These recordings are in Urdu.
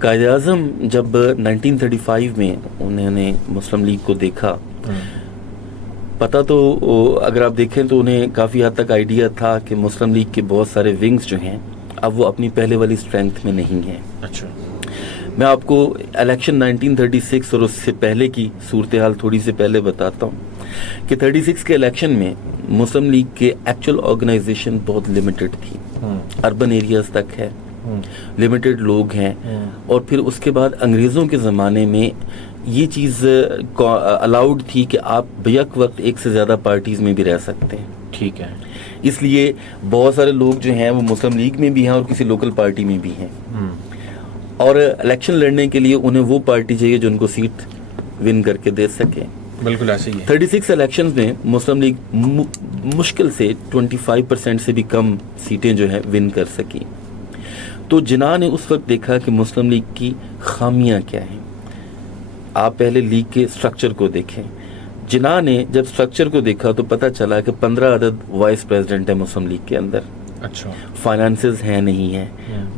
قائد اعظم جب 1935 میں انہوں نے مسلم لیگ کو دیکھا، پتہ تو اگر آپ دیکھیں تو انہیں کافی حد تک آئیڈیا تھا کہ مسلم لیگ کے بہت سارے ونگز جو ہیں اب وہ اپنی پہلے والی اسٹرینتھ میں نہیں ہیں. اچھا، میں آپ کو الیکشن 1936 اور اس سے پہلے کی صورتحال تھوڑی سے پہلے بتاتا ہوں کہ 36 کے الیکشن میں مسلم لیگ کے ایکچوئل آرگنائزیشن بہت لمیٹڈ تھی، اربن ایریاز تک ہے، لمیٹڈ لوگ ہیں. اور پھر اس کے بعد انگریزوں کے زمانے میں یہ چیز الاؤڈ تھی کہ آپ بیک وقت ایک سے زیادہ پارٹیز میں بھی رہ سکتے ہیں. ٹھیک ہے. اس لیے بہت سارے لوگ جو ہیں وہ مسلم لیگ میں بھی ہیں اور کسی لوکل پارٹی میں بھی ہیں، اور الیکشن لڑنے کے لیے انہیں وہ پارٹی چاہیے جو ان کو سیٹ ون کر کے دے سکے. بالکل ایسے ہی ہے. 36 الیکشنز میں مسلم لیگ مشکل سے 25% سے بھی کم سیٹیں جو ہیں ون کر سکی. تو جناح نے اس وقت دیکھا کہ مسلم لیگ کی خامیاں کیا ہیں. آپ پہلے لیگ کے سٹرکچر کو دیکھیں. جناح نے جب سٹرکچر کو دیکھا تو پتہ چلا کہ 15 عدد وائس پریزیڈنٹ ہے مسلم لیگ کے اندر. اچھا. فائنانسز ہیں نہیں ہیں،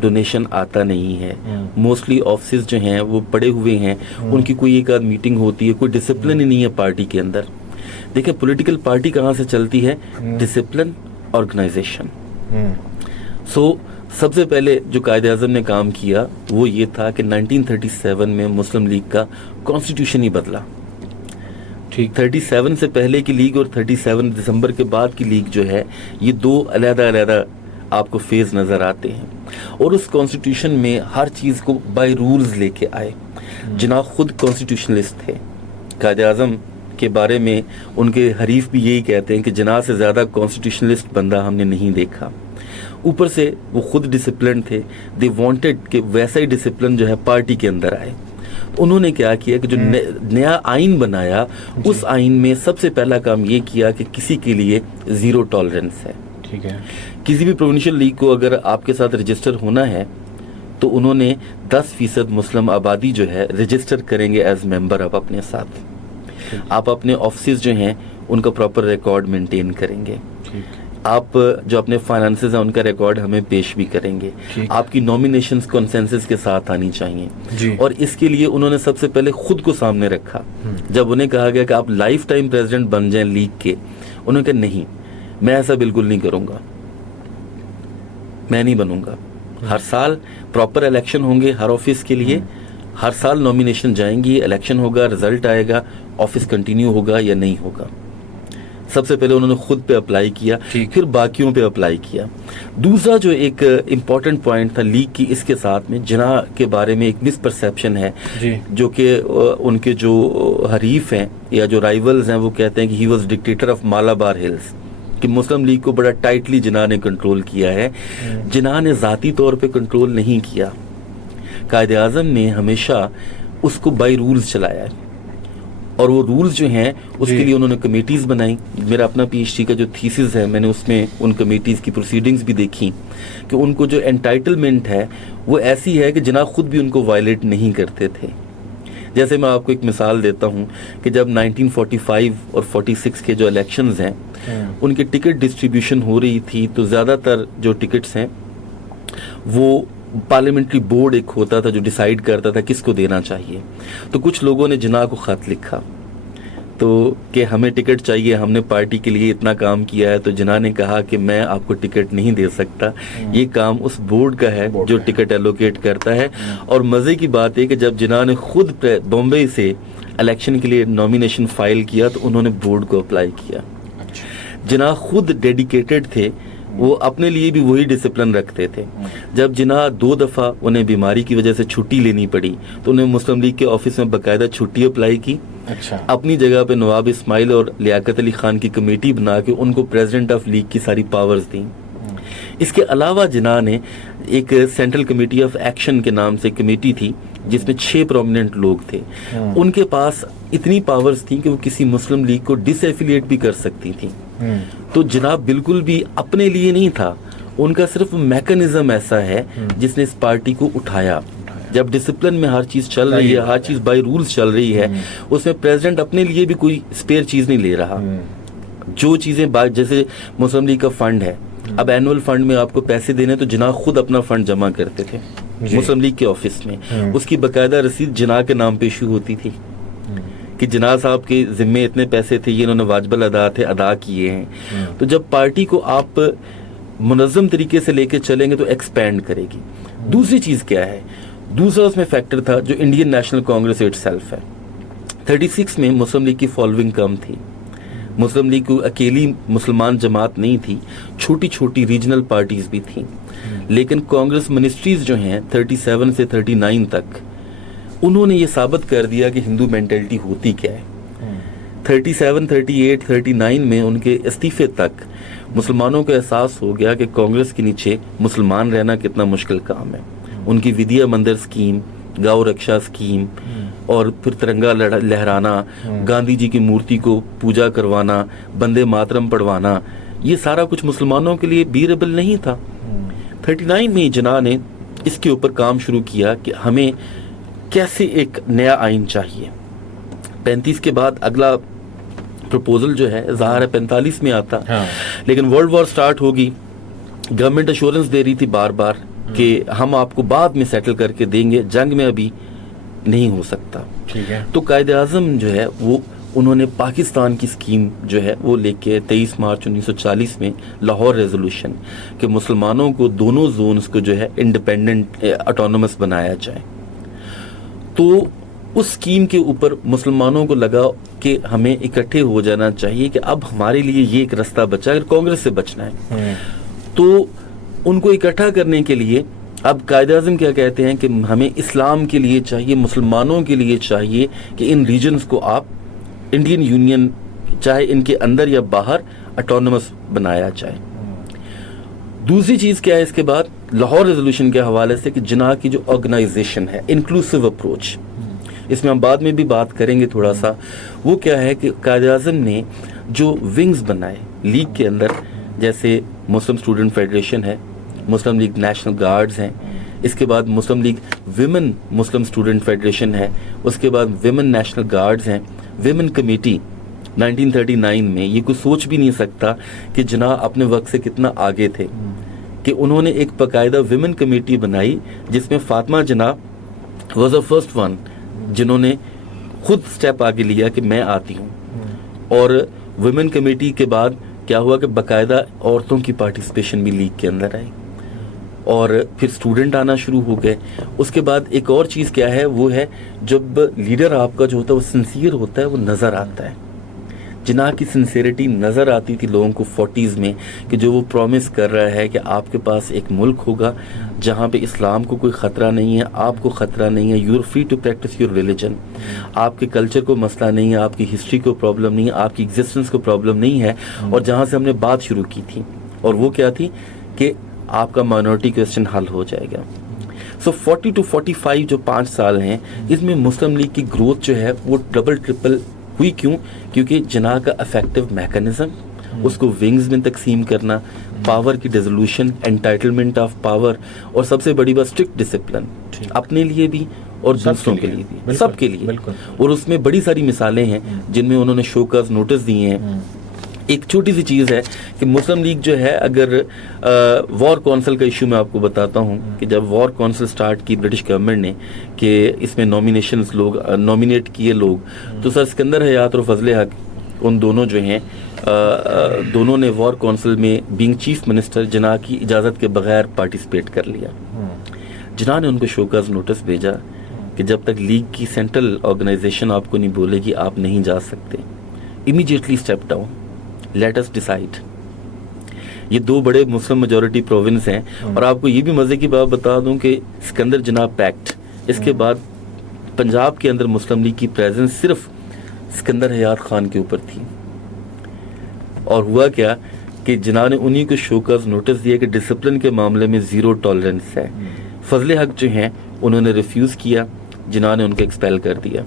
ڈونیشن آتا نہیں ہے، موسٹلی آفسز جو ہیں وہ پڑے ہوئے ہیں، ان کی کوئی ایک آدھ میٹنگ ہوتی ہے، کوئی ڈسپلن ہی نہیں ہے پارٹی کے اندر. دیکھیں پولیٹیکل پارٹی کہاں سے چلتی ہے؟ Discipline, organization. سو سب سے پہلے جو قائد اعظم نے کام کیا وہ یہ تھا کہ 1937 میں مسلم لیگ کا کانسٹیٹیوشن ہی بدلا. ٹھیک. 37 سے پہلے کی لیگ اور 37 دسمبر کے بعد کی لیگ جو ہے یہ دو علیحدہ علیحدہ آپ کو فیز نظر آتے ہیں. اور اس کانسٹیٹیوشن میں ہر چیز کو بائی رولز لے کے آئے. جناح خود کانسٹیٹیوشنلسٹ تھے. قائد اعظم کے بارے میں ان کے حریف بھی یہی کہتے ہیں کہ جناح سے زیادہ کانسٹیٹیوشنلسٹ بندہ ہم نے نہیں دیکھا. اوپر سے وہ خود ڈسپلن تھے. دے وانٹڈ کہ ویسا ہی ڈسپلن جو ہے پارٹی کے اندر آئے. انہوں نے کیا کیا کہ جو نیا آئین بنایا اس آئین میں سب سے پہلا کام یہ کیا کہ کسی کے لیے زیرو ٹالرنس ہے. ٹھیک ہے. کسی بھی پروونشل لیگ کو اگر آپ کے ساتھ رجسٹر ہونا ہے تو انہوں نے 10% مسلم آبادی جو ہے رجسٹر کریں گے ایز ممبر آپ اپنے ساتھ. آپ اپنے آفسز جو ہیں ان کا پراپر ریکارڈ مینٹین کریں گے. آپ جو اپنے فائنانسز ہیں ان کا ریکارڈ ہمیں پیش بھی کریں گے. آپ کی نومینیشنز کنسنسس کے ساتھ آنی چاہیے. اور اس کے لیے انہوں نے سب سے پہلے خود کو سامنے رکھا. جب انہیں کہا گیا کہ آپ لائف ٹائم پریزیڈنٹ بن جائیں لیگ کے، انہوں نے کہا نہیں، میں ایسا بالکل نہیں کروں گا، میں نہیں بنوں گا. ہر سال پراپر الیکشن ہوں گے ہر آفس کے لیے، ہر سال نومینیشن جائیں گی، الیکشن ہوگا، رزلٹ آئے گا، آفس کنٹینیو ہوگا یا نہیں ہوگا. سب سے پہلے انہوں نے خود پہ اپلائی کیا، پھر باقیوں پہ اپلائی کیا. دوسرا جو ایک امپورٹنٹ پوائنٹ تھا لیگ کی، اس کے ساتھ میں جناح کے بارے میں ایک مس پرسیپشن ہے جو کہ ان کے جو حریف ہیں یا جو رائیولز ہیں وہ کہتے ہیں کہ he was dictator of Malabar Hills, کہ مسلم لیگ کو بڑا ٹائٹلی جناح نے کنٹرول کیا ہے. جناح نے ذاتی طور پہ کنٹرول نہیں کیا. قائد اعظم نے ہمیشہ اس کو بائی رولز چلایا ہے، اور وہ رولز جو ہیں اس کے لیے انہوں نے کمیٹیز بنائی. میرا اپنا پی ایچ ڈی کا جو تھیسز ہے میں نے اس میں ان کمیٹیز کی پروسیڈنگز بھی دیکھی کہ ان کو جو انٹائٹلمنٹ ہے وہ ایسی ہے کہ جناح خود بھی ان کو وائلیٹ نہیں کرتے تھے. جیسے میں آپ کو ایک مثال دیتا ہوں کہ جب 1945 اور 46 کے جو الیکشنز ہیں ان کی ٹکٹ ڈسٹریبیوشن ہو رہی تھی تو زیادہ تر جو ٹکٹس ہیں وہ پارلیمنٹری بورڈ ایک ہوتا تھا جو ڈیسائیڈ کرتا تھا کس کو دینا چاہیے. تو کچھ لوگوں نے جناح کو خط لکھا تو کہ ہمیں ٹکٹ چاہیے، ہم نے پارٹی کے لیے اتنا کام کیا ہے. تو جناح نے کہا کہ میں آپ کو ٹکٹ نہیں دے سکتا، یہ کام اس بورڈ کا ہے جو ٹکٹ ایلوکیٹ کرتا ہے. اور مزے کی بات ہے کہ جب جناح نے خود بمبئی سے الیکشن کے لیے نومینیشن فائل کیا تو انہوں نے بورڈ کو اپلائی کیا. جناح خود ڈیڈیکیٹڈ تھے، وہ اپنے لیے بھی وہی ڈسپلن رکھتے تھے. جب جناح 2 دفعہ انہیں بیماری کی وجہ سے چھٹی لینی پڑی تو انہیں مسلم لیگ کے آفس میں باقاعدہ چھٹی اپلائی کی. اپنی جگہ پہ نواب اسماعیل اور لیاقت علی خان کی کمیٹی بنا کے ان کو پریزیڈنٹ آف لیگ کی ساری پاورز دیں. اس کے علاوہ جناح نے ایک سینٹرل کمیٹی آف ایکشن کے نام سے کمیٹی تھی جس میں 6 پرومیننٹ لوگ تھے. ان کے پاس اتنی پاورز تھیں کہ وہ کسی مسلم لیگ کو ڈس ایفیلیٹ بھی کر سکتی تھیں. تو جناب بالکل بھی اپنے لیے نہیں تھا، ان کا صرف میکنزم ایسا ہے جس نے اس پارٹی کو اٹھایا. جب ڈسپلن میں ہر چیز چل رہی ہے، ہر چیز بائی رولز چل رہی ہے، اس میں پریزیڈنٹ اپنے لیے بھی کوئی اسپیئر چیز نہیں لے رہا. جو چیزیں جیسے مسلم لیگ کا فنڈ ہے، اب اینول فنڈ میں آپ کو پیسے دینے تو جناح خود اپنا فنڈ جمع کرتے تھے. مسلم لیگ کے آفس میں. اس کی باقاعدہ رسید جناح کے نام پہ ایشو ہوتی تھی کہ جناح صاحب کے ذمے اتنے پیسے تھے, یہ انہوں نے واجب الادا تھے, ادا کیے ہیں. تو جب پارٹی کو آپ منظم طریقے سے لے کے چلیں گے تو ایکسپینڈ کرے گی. دوسری چیز کیا ہے, دوسرا اس میں فیکٹر تھا جو Indian national Congress it self ہے. 36 میں مسلم لیگ کی فالوئنگ کم تھی. مسلم لیگ کو اکیلی مسلمان جماعت نہیں تھی, چھوٹی چھوٹی ریجنل پارٹیز بھی تھیں. لیکن کانگریس منسٹریز جو ہیں 37 سے 39 تک, انہوں نے یہ ثابت کر دیا کہ ہندو مینٹلٹی ہوتی کیا ہے. 37, 38, 39 میں ان کے استعفے تک مسلمانوں کو احساس ہو گیا کہ کانگریس کے نیچے مسلمان رہنا کتنا مشکل کام ہے. ان کی ودیا مندر اسکیم, گاؤ رکشا اسکیم, اور پھر ترنگا لہرانا, گاندھی جی کی مورتی کو پوجا کروانا, بندے ماترم پڑھوانا, یہ سارا کچھ مسلمانوں کے لیے بیئربل نہیں تھا. 39 میں جناح نے اس کے اوپر کام شروع کیا کہ ہمیں کیسے ایک نیا آئین چاہیے. 35 کے بعد اگلا پروپوزل جو ہے ظاہر ہے 45 میں آتا, لیکن ورلڈ وار سٹارٹ ہوگی. گورنمنٹ ایشورنس دے رہی تھی بار بار کہ ہم آپ کو بعد میں سیٹل کر کے دیں گے, جنگ میں ابھی نہیں ہو سکتا. تو قائد اعظم جو ہے وہ انہوں نے پاکستان کی اسکیم جو ہے وہ لے کے 23 مارچ 1940 میں لاہور ریزولوشن کہ مسلمانوں کو دونوں زونز کو جو ہے انڈیپینڈنٹ اٹونومس بنایا جائے. تو اس اسکیم کے اوپر مسلمانوں کو لگا کہ ہمیں اکٹھے ہو جانا چاہیے کہ اب ہمارے لیے یہ ایک رستہ بچا, اگر کانگریس سے بچنا ہے. تو ان کو اکٹھا کرنے کے لیے اب قائد اعظم کیا کہتے ہیں کہ ہمیں اسلام کے لیے چاہیے, مسلمانوں کے لیے چاہیے کہ ان ریجنز کو آپ انڈین یونین چاہے ان کے اندر یا باہر اٹونومس بنایا جائے. دوسری چیز کیا ہے اس کے بعد لاہور ریزولوشن کے حوالے سے کہ جناح کی جو آرگنائزیشن ہے, انکلوسیو اپروچ, اس میں ہم بعد میں بھی بات کریں گے تھوڑا سا. وہ کیا ہے کہ قائد اعظم نے جو ونگز بنائے لیگ کے اندر, جیسے مسلم اسٹوڈنٹ فیڈریشن ہے, مسلم لیگ نیشنل گارڈز ہیں, اس کے بعد Muslim League women Muslim student federation ہے, اس کے بعد ویمن نیشنل گارڈز ہیں, ویمن کمیٹی 1939 میں. یہ کوئی سوچ بھی نہیں سکتا کہ جناح اپنے وقت سے کتنا آگے تھے کہ انہوں نے ایک باقاعدہ ویمن کمیٹی بنائی جس میں فاطمہ جناح واز دا فرسٹ ون جنہوں نے خود سٹیپ آگے لیا کہ میں آتی ہوں. اور ویمن کمیٹی کے بعد کیا ہوا کہ باقاعدہ عورتوں کی پارٹیسپیشن بھی لیگ کے اندر آئی, اور پھر اسٹوڈنٹ آنا شروع ہو گئے. اس کے بعد ایک اور چیز کیا ہے, وہ ہے جب لیڈر آپ کا جو ہوتا ہے وہ سنسیئر ہوتا ہے, وہ نظر آتا ہے. جناح کی سنسیئرٹی نظر آتی تھی لوگوں کو 40s میں کہ جو وہ پرومس کر رہا ہے کہ آپ کے پاس ایک ملک ہوگا جہاں پہ اسلام کو کوئی خطرہ نہیں ہے, آپ کو خطرہ نہیں ہے, you are free to practice your religion, آپ کے کلچر کو مسئلہ نہیں ہے, آپ کی ہسٹری کو پرابلم نہیں ہے, آپ کی ایگزسٹنس کو پرابلم نہیں ہے. اور جہاں سے ہم نے بات شروع کی تھی, اور وہ کیا تھی کہ آپ کا مائنورٹی کوسچن حل ہو جائے گا. سو 40 to 45 جو 5 سال ہیں, اس میں مسلم لیگ کی گروتھ جو ہے وہ ڈبل ٹرپل ہوئی. کیوں؟ کیونکہ جناح کا افیکٹو میکانزم, اس کو ونگز میں تقسیم کرنا, پاور کی ڈیزولوشن, انٹائٹلمنٹ آف پاور, اور سب سے بڑی بات اسٹرکٹ ڈسپلن, اپنے لیے بھی اور دوسروں کے لیے بھی, سب کے لیے. اور اس میں بڑی ساری مثالیں ہیں جن میں انہوں نے شوکاز نوٹس دیے ہیں. ایک چھوٹی سی چیز ہے کہ مسلم لیگ جو ہے, اگر وار کونسل کا ایشو میں آپ کو بتاتا ہوں کہ جب وار کونسل سٹارٹ کی برٹش گورنمنٹ نے کہ اس میں نامینیشنز لوگ نامینیٹ کیے لوگ, تو سر اسکندر حیات اور فضل حق ان دونوں جو ہیں دونوں نے وار کونسل میں بینگ چیف منسٹر جناح کی اجازت کے بغیر پارٹیسپیٹ کر لیا. جناح نے ان کو شوکاز نوٹس بھیجا کہ جب تک لیگ کی سینٹرل آرگنائزیشن آپ کو نہیں بولے گی آپ نہیں جا سکتے. Immediately step down, let us decide. یہ 2 بڑے مسلم میجورٹی پروونس ہیں. اور آپ کو یہ بھی مزے کی بات بتا دوں کہ سکندر جناح پیکٹ, اس کے بعد پنجاب کے اندر مسلم لیگ کی پریزنس صرف سکندر حیات خان کے اوپر تھی. اور ہوا کیا کہ جناح نے انہی کو شوکاز نوٹس دیا کہ ڈسپلن کے معاملے میں زیرو ٹالرنس ہے. فضل حق جو ہیں انہوں نے ریفیوز کیا, جناح نے ان کو ایکسپیل کر دیا.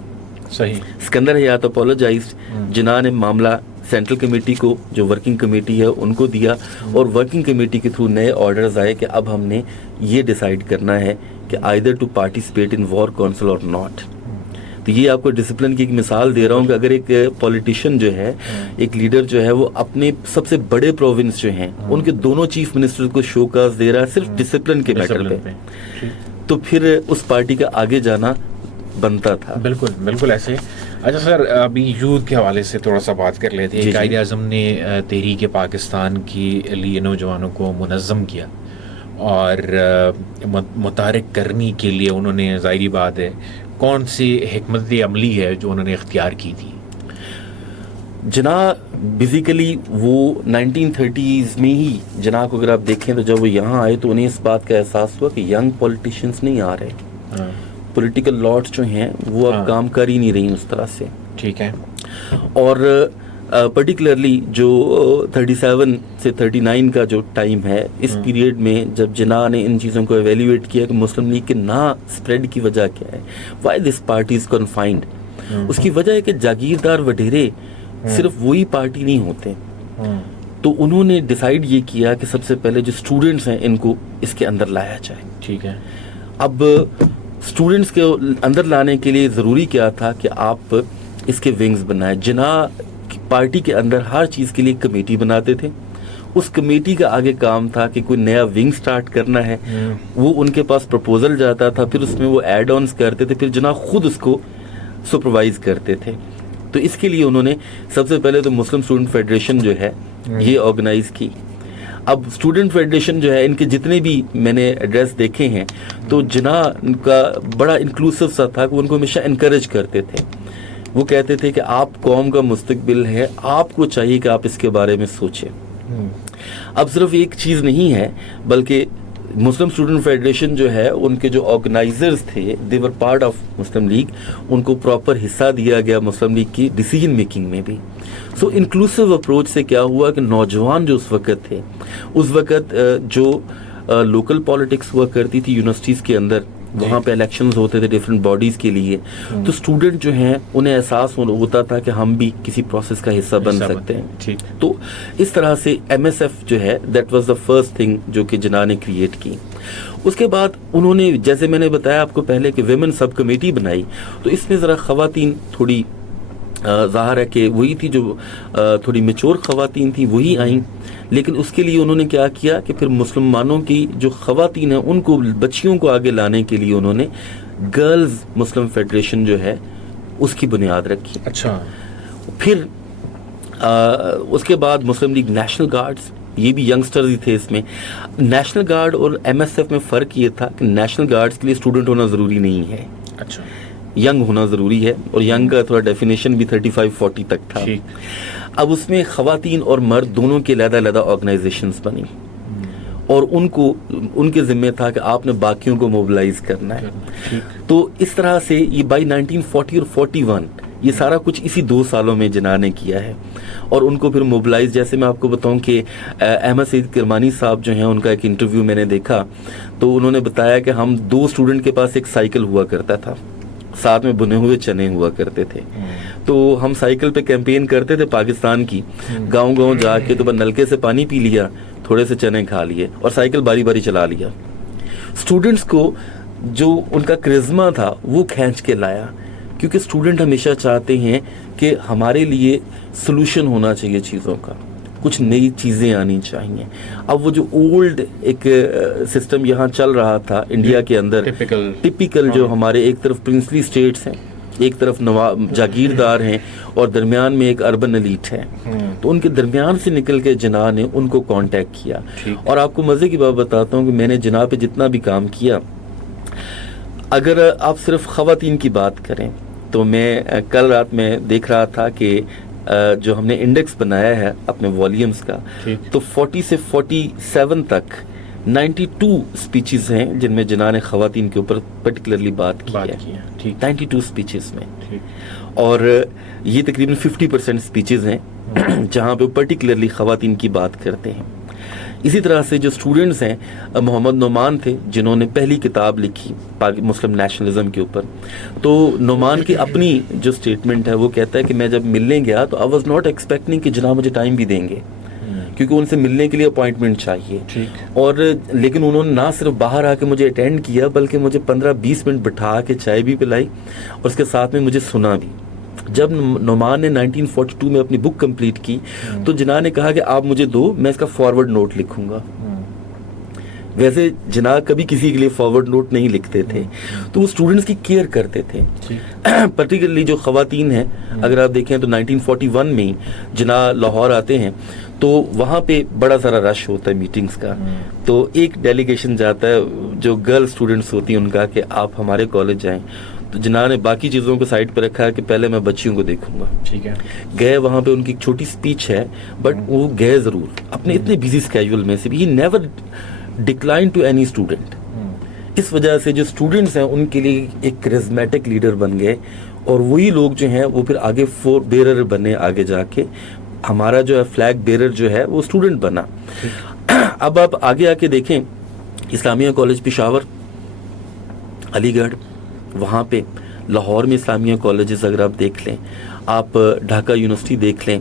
صحیح. سکندر حیات اپولوجائزڈ, جناح نے معاملہ سینٹرل کمیٹی کو جو ورکنگ کمیٹی ہے ان کو دیا, اور ورکنگ کمیٹی کے تھرو نئے آرڈرز آئے کہ اب ہم نے یہ ڈیسائیڈ کرنا ہے کہ either to participate in war council اور ناٹ. تو یہ آپ کو ڈسپلن کی ایک مثال دے رہا ہوں کہ اگر ایک پولیٹیشین جو ہے, ایک لیڈر جو ہے, وہ اپنے سب سے بڑے پروونس جو ہیں ان کے دونوں چیف منسٹر کو شوکاز دے رہا ہے صرف ڈسپلن کے میٹر پہ, تو پھر اس پارٹی کا آگے جانا بنتا تھا. بالکل بالکل ایسے. اچھا سر, ابھی یوتھ کے حوالے سے تھوڑا سا بات کر لیتے ہیں. قائد اعظم نے تحریک پاکستان کے لیے نوجوانوں کو منظم کیا اور متحرک کرنے کے لیے انہوں نے, ظاہری بات ہے, کون سی حکمت عملی ہے جو انہوں نے اختیار کی تھی؟ جناب بیسیکلی وہ 1930s میں ہی جناب اگر آپ دیکھیں تو جب وہ یہاں آئے تو انہیں اس بات کا احساس ہوا کہ ینگ پولیٹیشینس نہیں آ رہے, پولیٹیکل لاٹس جو ہیں وہ اب کام کر ہی نہیں رہی اس طرح سے. ٹھیک ہے. اور پرٹیکولرلی جو 37 سے 39 کا جو ٹائم ہے, اس پیریڈ میں جب جناح نے ان چیزوں کو ایویلیویٹ کیا کہ مسلم لیگ کے نہ اسپریڈ کی وجہ کیا ہے, why this party is confined, اس کی وجہ ہے کہ جاگیردار وڈیرے صرف وہی پارٹی نہیں ہوتے. تو انہوں نے ڈیسائیڈ یہ کیا کہ سب سے پہلے جو اسٹوڈنٹس ہیں ان کو اس کے اندر لایا جائے. ٹھیک ہے. اب اسٹوڈنٹس کے اندر لانے کے لیے ضروری کیا تھا کہ آپ اس کے ونگز بنائیں. جناح پارٹی کے اندر ہر چیز کے لیے کمیٹی بناتے تھے. اس کمیٹی کا آگے کام تھا کہ کوئی نیا ونگ سٹارٹ کرنا ہے, وہ ان کے پاس پروپوزل جاتا تھا, پھر اس میں وہ ایڈ آنس کرتے تھے, پھر جناح خود اس کو سپروائز کرتے تھے. تو اس کے لیے انہوں نے سب سے پہلے تو مسلم اسٹوڈنٹ فیڈریشن جو ہے یہ آرگنائز کی. اب اسٹوڈنٹ فیڈریشن جو ہے, ان کے جتنے بھی میں نے ایڈریس دیکھے ہیں تو جناح کا بڑا انکلوسیو سا تھا کہ ان کو ہمیشہ انکریج کرتے تھے. وہ کہتے تھے کہ آپ قوم کا مستقبل ہے, آپ کو چاہیے کہ آپ اس کے بارے میں سوچیں. اب صرف ایک چیز نہیں ہے بلکہ مسلم اسٹوڈنٹ فیڈریشن جو ہے ان کے جو آرگنائزرز تھے دے were part of Muslim league, ان کو پراپر حصہ دیا گیا مسلم لیگ کی ڈیسیجن میکنگ میں بھی. سو انکلوسیو اپروچ سے کیا ہوا کہ نوجوان جو اس وقت تھے, اس وقت جو لوکل پالیٹکس ہوا کرتی تھی یونیورسٹیز کے اندر, وہاں پہ الیکشنز ہوتے تھے ڈفرینٹ باڈیز کے لیے, تو اسٹوڈنٹ جو ہیں انہیں احساس ہوتا تھا کہ ہم بھی کسی پروسیس کا حصہ بن سکتے ہیں. تو اس طرح سے ایم ایس ایف جو ہے that was the first thing جو کہ جناح نے کریٹ کی. اس کے بعد انہوں نے, جیسے میں نے بتایا آپ کو پہلے, کہ ویمن سب کمیٹی بنائی. تو اس میں ذرا خواتین تھوڑی ظاہر ہے کہ وہی تھی جو تھوڑی میچور خواتین تھیں وہی آئیں, لیکن اس کے لیے انہوں نے کیا کیا کہ پھر مسلمانوں کی جو خواتین ہیں ان کو, بچیوں کو آگے لانے کے لیے انہوں نے گرلز مسلم فیڈریشن جو ہے اس کی بنیاد رکھی. اچھا. پھر اس کے بعد مسلم لیگ نیشنل گارڈز, یہ بھی ینگسٹرز ہی تھے اس میں. نیشنل گارڈ اور ایم ایس ایف میں فرق یہ تھا کہ نیشنل گارڈز کے لیے اسٹوڈنٹ ہونا ضروری نہیں ہے. اچھا. ینگ ہونا ضروری ہے, اور ینگ کا تھوڑا ڈیفینیشن بھی 35-40 تک تھا. اب اس میں خواتین اور مرد دونوں کے علیحدہ علیحدہ آرگنائزیشنز بنی, اور ان کے ذمہ تھا کہ آپ نے باقیوں کو موبلائز کرنا ہے. تو اس طرح سے یہ بائی 1940 اور 41 یہ سارا کچھ اسی 2 سالوں میں جناح نے کیا ہے. اور ان کو پھر موبلائز, جیسے میں آپ کو بتاؤں کہ احمد سعید کرمانی صاحب جو ہیں ان کا ایک انٹرویو میں نے دیکھا, تو انہوں نے بتایا کہ ہم 2 اسٹوڈنٹ کے پاس ایک سائیکل ہوا کرتا تھا, ساتھ میں بنے ہوئے چنے ہوا کرتے تھے. تو ہم سائیکل پہ کیمپین کرتے تھے پاکستان کی, گاؤں گاؤں جا کے تو بس نلکے سے پانی پی لیا, تھوڑے سے چنے کھا لیے, اور سائیکل باری باری چلا لیا. اسٹوڈنٹس کو جو ان کا کرزما تھا وہ کھینچ کے لایا, کیونکہ اسٹوڈنٹ ہمیشہ چاہتے ہیں کہ ہمارے لیے سلوشن ہونا چاہیے چیزوں کا, کچھ نئی چیزیں آنی چاہیے. اب وہ جو اولڈ ایک سسٹم یہاں چل رہا تھا انڈیا کے اندر, ٹپیکل جو ہمارے ایک طرف پرنسلی اسٹیٹس ہیں, ایک طرف جاگیردار ہیں, اور درمیان میں ایک اربن ایلیٹ ہے, تو ان کے درمیان سے نکل کے جناح نے ان کو کانٹیکٹ کیا. اور آپ کو مزے کی بات بتاتا ہوں کہ میں نے جناح پہ جتنا بھی کام کیا, اگر آپ صرف خواتین کی بات کریں تو میں کل رات میں دیکھ رہا تھا کہ جو ہم نے انڈیکس بنایا ہے اپنے والیومز کا, تو 40 سے 47 تک 92 اسپیچز ہیں جن میں جناح نے خواتین کے اوپر پرٹیکولرلی بات کی ہے, 92 اسپیچز میں. اور یہ تقریباً 50% اسپیچز ہیں جہاں پہ پرٹیکولرلی خواتین کی بات کرتے ہیں. اسی طرح سے جو اسٹوڈنٹس ہیں, محمد نعمان تھے جنہوں نے پہلی کتاب لکھی مسلم نیشنلزم کے اوپر. تو نعمان کی اپنی جو اسٹیٹمنٹ ہے وہ کہتا ہے کہ میں جب ملنے گیا تو آئی واز ناٹ ایکسپیکٹنگ کہ جناب مجھے ٹائم بھی دیں گے, کیونکہ ان سے ملنے کے لیے اپوائنٹمنٹ چاہیے. اور لیکن انہوں نے نہ صرف باہر آ کے مجھے اٹینڈ کیا بلکہ مجھے 15-20 منٹ بٹھا کے چائے بھی پلائی, اور اس کے ساتھ میں مجھے سنا بھی. جب نعمان نے 1942 میں اپنی بک کمپلیٹ کی تو جناح نے کہا کہ آپ مجھے دو, میں اس کا فارورڈ نوٹ لکھوں گا. ویسے جناح کبھی کسی کے لیے فارورڈ نوٹ نہیں لکھتے تھے, تو وہ اسٹوڈنٹس کی کیئر کرتے تھے. پرٹیکولرلی جو خواتین ہیں, اگر آپ دیکھیں تو 1941 میں جناح لاہور آتے ہیں تو وہاں پہ بڑا سارا رش ہوتا ہے میٹنگز کا, تو ایک ڈیلیگیشن جاتا ہے جو گرل اسٹوڈنٹس ہوتی ہیں ان کا کہ آپ ہمارے کالج جائیں. تو جناح نے باقی چیزوں کو سائڈ پہ رکھا کہ پہلے میں بچیوں کو دیکھوں گا. ٹھیک ہے, گئے وہاں پہ, ان کی ایک چھوٹی اسپیچ ہے بٹ وہ گئے ضرور اپنے اتنے بزی اسکیجول میں سے بھی. He never decline to any student. اس وجہ سے جو اسٹوڈنٹس ہیں ان کے لیے ایک کرزمیٹک لیڈر بن گئے, اور وہی لوگ جو ہیں وہ پھر آگے فور بیرر بنے. آگے جا کے ہمارا جو ہے فلیگ بیرر جو ہے وہ اسٹوڈنٹ بنا. اب آپ آگے آ کے دیکھیں, اسلامیہ کالج پشاور, علی گڑھ, وہاں پہ لاہور میں اسلامیہ کالجز اگر آپ دیکھ لیں, آپ ڈھاکہ یونیورسٹی دیکھ لیں,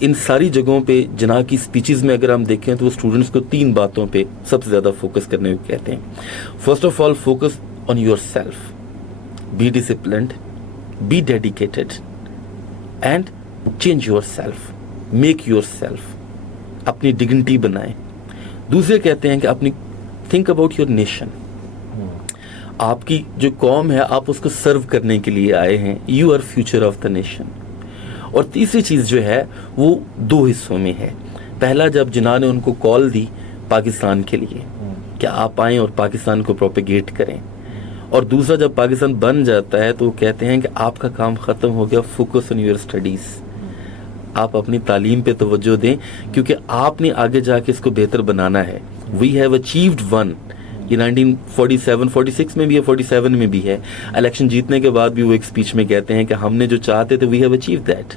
ان ساری جگہوں پہ جناح کی اسپیچز میں اگر ہم دیکھیں تو وہ اسٹوڈنٹس کو 3 باتوں پہ سب سے زیادہ فوکس کرنے کو کہتے ہیں. First of all, focus on yourself, be disciplined, be dedicated and change yourself, make yourself, اپنی ڈگنٹی بنائیں. دوسرے کہتے ہیں کہ اپنی تھنک اباؤٹ یور نیشن, آپ کی جو قوم ہے آپ اس کو سرو کرنے کے لیے آئے ہیں, you are future of the nation. اور تیسری چیز جو ہے وہ 2 حصوں میں ہے. پہلا, جب جناح نے ان کو کال دی پاکستان کے لیے کہ آپ آئیں اور پاکستان کو پروپیگیٹ کریں, اور دوسرا جب پاکستان بن جاتا ہے تو وہ کہتے ہیں کہ آپ کا کام ختم ہو گیا, فوکس آن یور اسٹڈیز, آپ اپنی تعلیم پہ توجہ دیں کیونکہ آپ نے آگے جا کے اس کو بہتر بنانا ہے. وی ہیو اچیوڈ ون, یہ 1947 46 میں بھی ہے, 47 میں بھی ہے. الیکشن جیتنے کے بعد بھی وہ ایک اسپیچ میں کہتے ہیں کہ ہم نے جو چاہتے تھے وی ہیو اچیوڈ دیٹ.